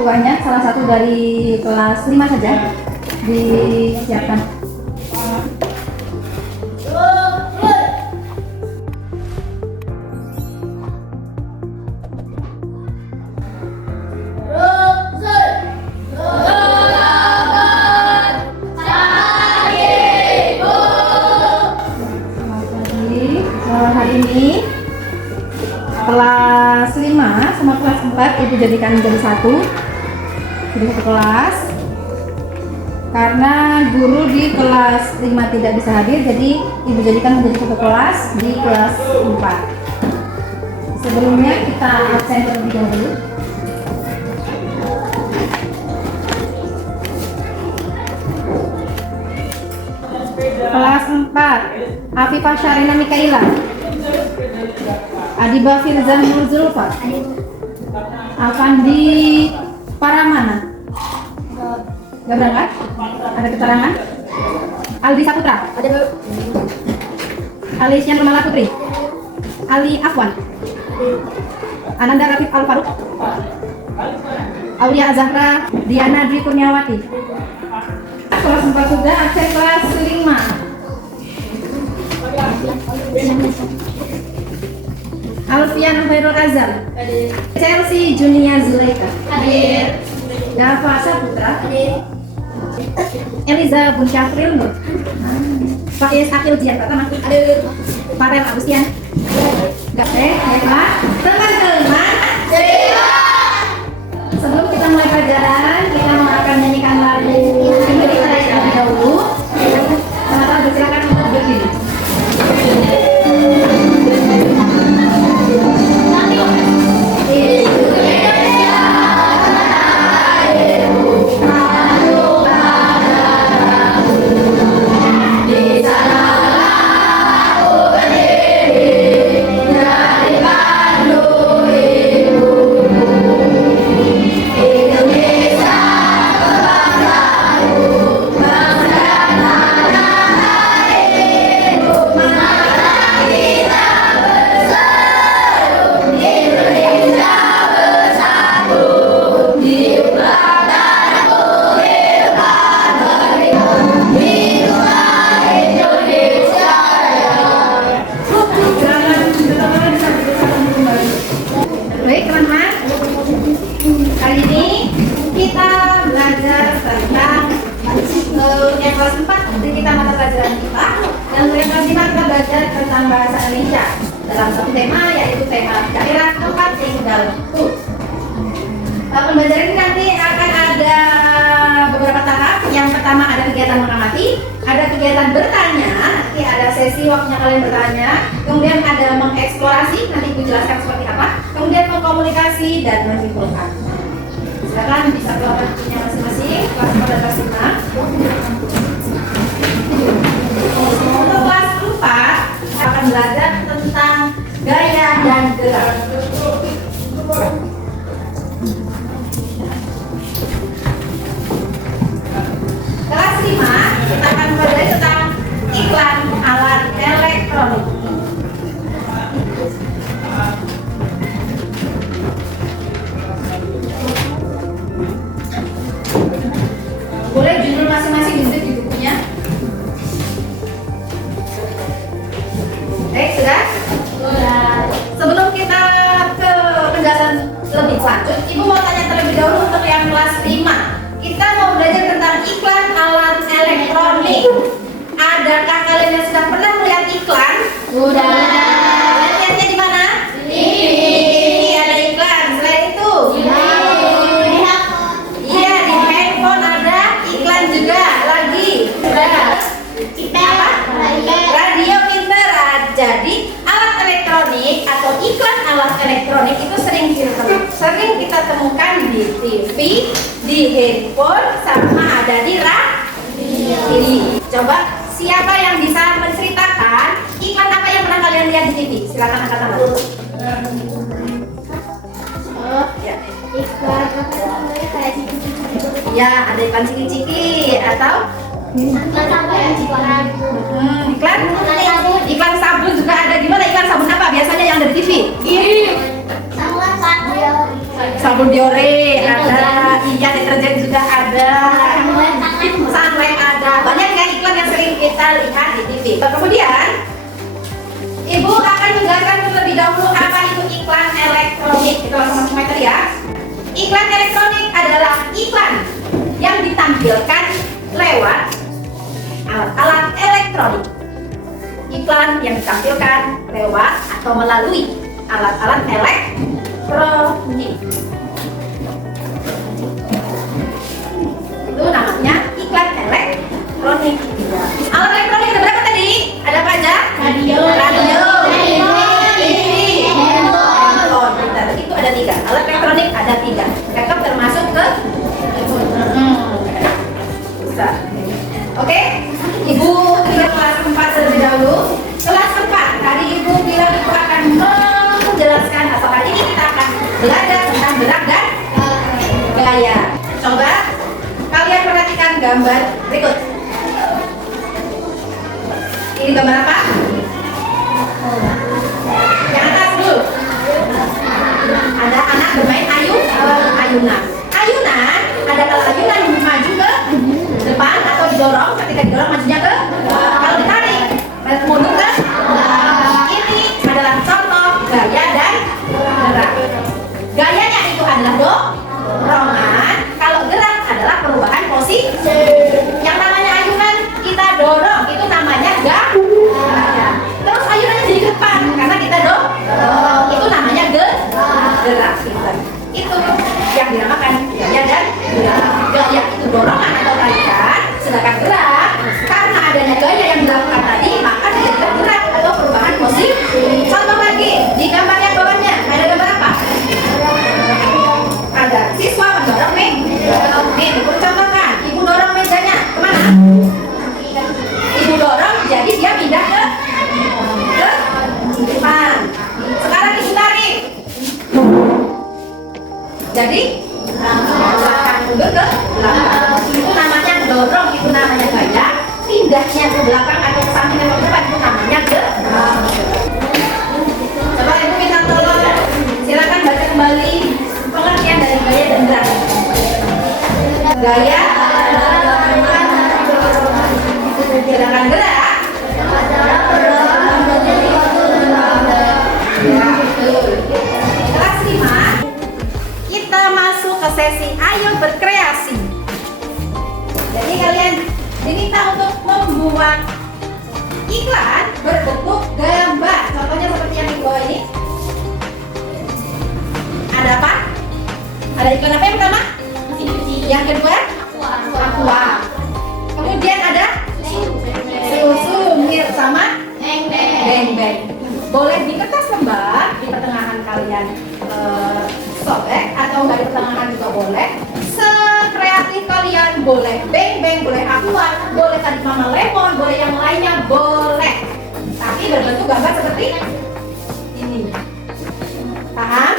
tuanya, salah satu dari kelas 5 saja disiapkan. Hari ini kelas 5 sama kelas 4 Ibu jadikan menjadi satu kelas, karena guru di kelas 5 tidak bisa hadir, jadi Ibu jadikan menjadi satu kelas di kelas 4. Sebelumnya kita absen terlebih dahulu. Kelas 4 Afifah Syarina Mikaila, Adiba Firzan Nurulfa, Alfandi Paramana. Gak berangkat? Ada keterangan? Aldi Saputra, Alisian Rumala Putri, Ali Afwan, Ananda Rafif Al Faruk, Aulia Zahra Diana Dwi Kurniawati. Kelas 4 sudah, absen kelas 5. Alfian Khairul Azam, Chelsea Junia Zulaika, Dava Saputra, Eliza Bun Syafril Nur, Faiz Akil Jian pertama, Farel Agustian, baiklah teman-teman. Sebelum kita mulai pelajaran, kita akan nyanyikan lagu Indonesia terlebih dahulu. Teman-teman bersilakan untuk berdiri. Baik teman-teman, hari ini kita belajar tentang yang kelas 4, jadi kita mata pelajaran kita, dan yang kelas 5 kita belajar tentang bahasa Indonesia dalam satu tema, yaitu tema daerah tempat tinggalku. Pembelajaran ini nanti akan ada beberapa tahap. Yang pertama ada kegiatan mengamati, ada kegiatan bertanya, nanti ada sesi waktunya kalian bertanya, kemudian ada mengeksplorasi, nanti Ibu jelaskan seperti apa, kemudian mengkomunikasi dan menyimpulkan. Silakan bisa keluarkan bukunya masing-masing, kelas 4 dan kelas 5. Untuk kelas 4 akan belajar tentang gaya dan gerak. Kelas 5 kita akan belajar tentang iklan alat elektronik. Boleh judul masing-masing ditulis di bukunya. Sudah? Sudah. Sebelum kita ke penjelasan lebih lanjut, Ibu mau tanya terlebih dahulu untuk yang kelas 5. Kita mau belajar tentang iklan alat elektronik. Adakah kalian yang sudah pernah melihat iklan? Sudah. Lihatnya di mana? Ini ada iklan. Selain itu? Iya, di handphone ada iklan juga. Lagi? Sudah. Radio pintar. Jadi alat elektronik atau iklan alat elektronik itu sering kita temukan di TV, di handphone, sama ada di radio. Coba siapa yang bisa menceritakan iklan apa yang pernah kalian lihat di TV? Silakan angkat tangan. Ya. Iklan apa namanya, kayak ciki-ciki. Ya, ada iklan ciki-ciki atau iklan apa yang iklan? Iklan sabun juga ada. Gimana iklan sabun apa biasanya yang ada di TV? Sabun Biore ada, iya deterjen juga ada, Sunlight ada, banyak kan iklan yang sering kita lihat di TV. Kemudian Ibu akan menjelaskan terlebih dahulu apa itu iklan elektronik. Kita langsung masuk materi ya. Iklan elektronik adalah iklan yang ditampilkan lewat alat-alat elektronik. Iklan yang ditampilkan lewat atau melalui alat-alat elektronik. Itu namanya iklan elektronik. Alat elektronik ada berapa tadi? Ada apa aja? Radio, TV, handphone. Itu ada 3. Alat elektronik ada 3. Laptop termasuk ke bisa. Oke, Ibu kelas 4 terlebih dahulu. Kelas 4 tadi Ibu bilang Ibu akan menjelaskan atau hari ini kita akan belajar tentang gerak dan gaya. Coba kalian perhatikan gambar berikut. Ini gambar apa? Yang atas dulu. Ada anak bermain ayunan. Ayunan ada kalau ayunan maju ke depan atau didorong. Ketika didorong majunya ke kalau ditarik mundur ke ini adalah contoh gaya dan gerak. Gayanya itu adalah dorongan. Kalau gerak adalah perubahan posisi. Yang namanya ayunan kita dorong itu namanya gaya. Terus ayunannya jadi ke depan karena kita dorong itu namanya gerak. Itu yang dinamakan gaya dan gerak. Gaya itu dorongan atau tarikan, sedangkan gerak karena adanya gaya yang dilakukan tadi maka dijadikan gerak atau perubahan posisi. Contoh lagi di gambar yang bawahnya ada gambar apa? Ada siswa mendorong meja. Ibu contohkan, Ibu dorong mejanya kemana? Ibu dorong jadi dia pindah ke depan. Sekarang Ibu tarik. Jadi belakang mundur ke belakang. Itu namanya dorong, itu namanya gaya. Pindahnya ke belakang atau ke samping atau ke depan itu namanya gerak. Coba Ibu minta tolong, silakan baca kembali pengertian dari gaya dan gerak. Gaya, sedangkan gerak. Ya, betul. Kelas 5 kita masuk ke sesi ayo berkreasi. Jadi kalian diminta untuk membuat iklan berbentuk gambar. Contohnya seperti yang di bawah ini. Ada apa? Ada iklan apa yang pertama? Yang kedua? Aqua. Kemudian ada susu mir sama beng-beng. Boleh di kertas lembar di pertengahan kalian sobek atau nggak di pertengahan juga boleh. Sekreatif kalian, boleh beng-beng, boleh aqua, boleh tadi mama lemon, boleh yang lainnya boleh. Tapi berbentuk gambar seperti ini. Paham?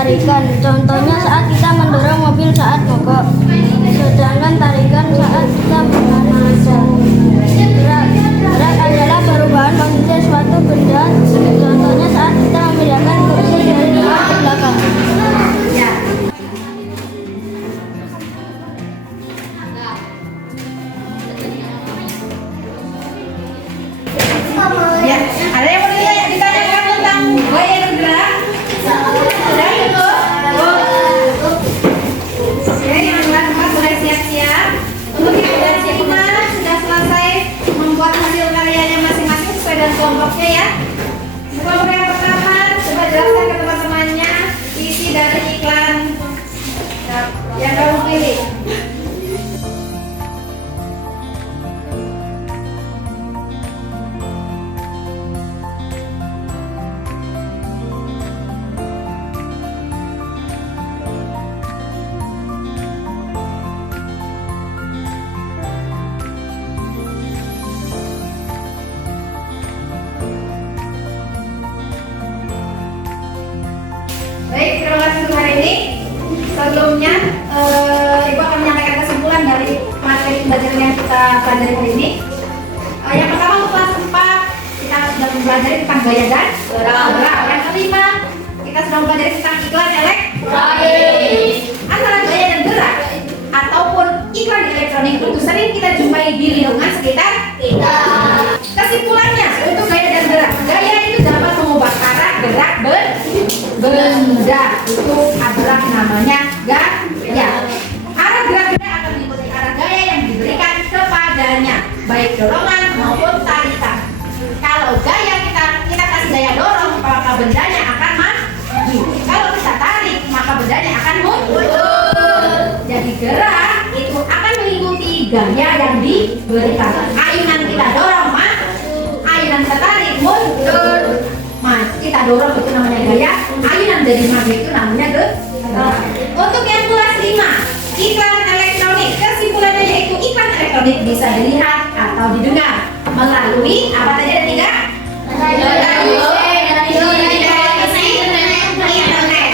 tarikan. Contohnya saat kita mendorong mobil saat mogok. Sedangkan tarikan saat kita menarik. Gerak adalah perubahan posisi suatu benda. Contohnya saat kita memindahkan kursi dari depan ke belakang. Ya. Ya, ada yang mau ditanyakan tentang gaya bergerak? Sudah itu? Oke, yang keempat sudah siap-siap. Untuk yang sudah siap sudah selesai membuat hasil karyanya masing-masing sesuai dengan kelompoknya ya. Kelompok yang pertama, coba jelaskan ke teman-temannya isi dari iklan yang kamu pilih. Baik, terima kasih untuk hari ini. Sebelumnya, Ibu akan menyampaikan kesimpulan dari materi pembelajaran yang kita pelajari hari ini. Yang pertama, untuk kelas 4, kita sudah mempelajari tentang gaya dan gerak. Yang kelima, kita sudah mempelajari tentang iklan elektronik. Antara gaya dan gerak ataupun iklan di elektronik itu sering kita jumpai di lingkungan sekitar kita. Kesimpulannya, untuk gaya dan gerak, gaya itu dapat mengubah arah gerak benda, itu adalah namanya gaya. Arah gerak benda akan mengikuti arah gaya yang diberikan kepadanya, baik dorongan maupun tarikan. Kalau gaya kita kasih gaya dorong, maka bendanya akan maju. Kalau kita tarik, maka bendanya akan mundur. Jadi gerak itu akan mengikuti gaya yang diberikan. Ayunan kita dorong, ayunan kita tarik, mundur. Kita dorong itu namanya gaya, ayunan dari maju itu namanya gerak. Untuk yang kelas 5, iklan elektronik, kesimpulannya yaitu iklan elektronik bisa dilihat atau didengar melalui apa tadi ada 3?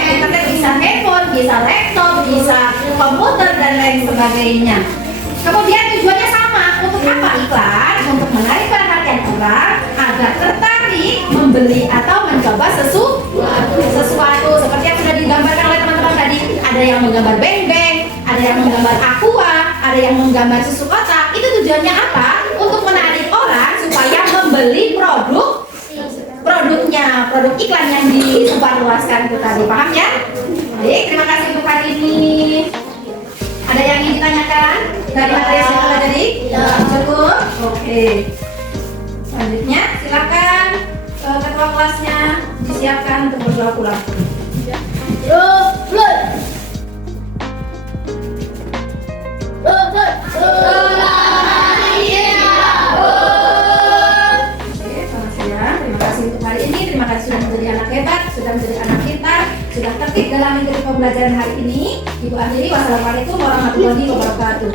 Internet bisa handphone, bisa laptop, bisa komputer dan lain sebagainya. Kemudian tujuannya sama, untuk apa iklan? Untuk menarik perhatian orang agar tertarik membeli atau mencoba sesuatu seperti yang sudah digambarkan oleh teman-teman tadi. Ada yang menggambar beng-beng, ada yang menggambar aqua, ada yang menggambar susu kotak. Itu tujuannya apa? Untuk menarik orang supaya membeli produknya, produk iklan yang disebarluaskan itu tadi. Paham ya? Baik, terima kasih untuk hari ini. Ada yang ingin ditanyakan dari materi yang kita tadi? Cukup? Oke. Selanjutnya, silakan ketua kelasnya disiapkan untuk berdoa pulang. Terima kasih untuk hari ini. Terima kasih sudah menjadi anak hebat, sudah menjadi anak pintar, sudah tertib dalam mengikuti pembelajaran hari ini. Ibu akhiri, wassalamualaikum warahmatullahi wabarakatuh.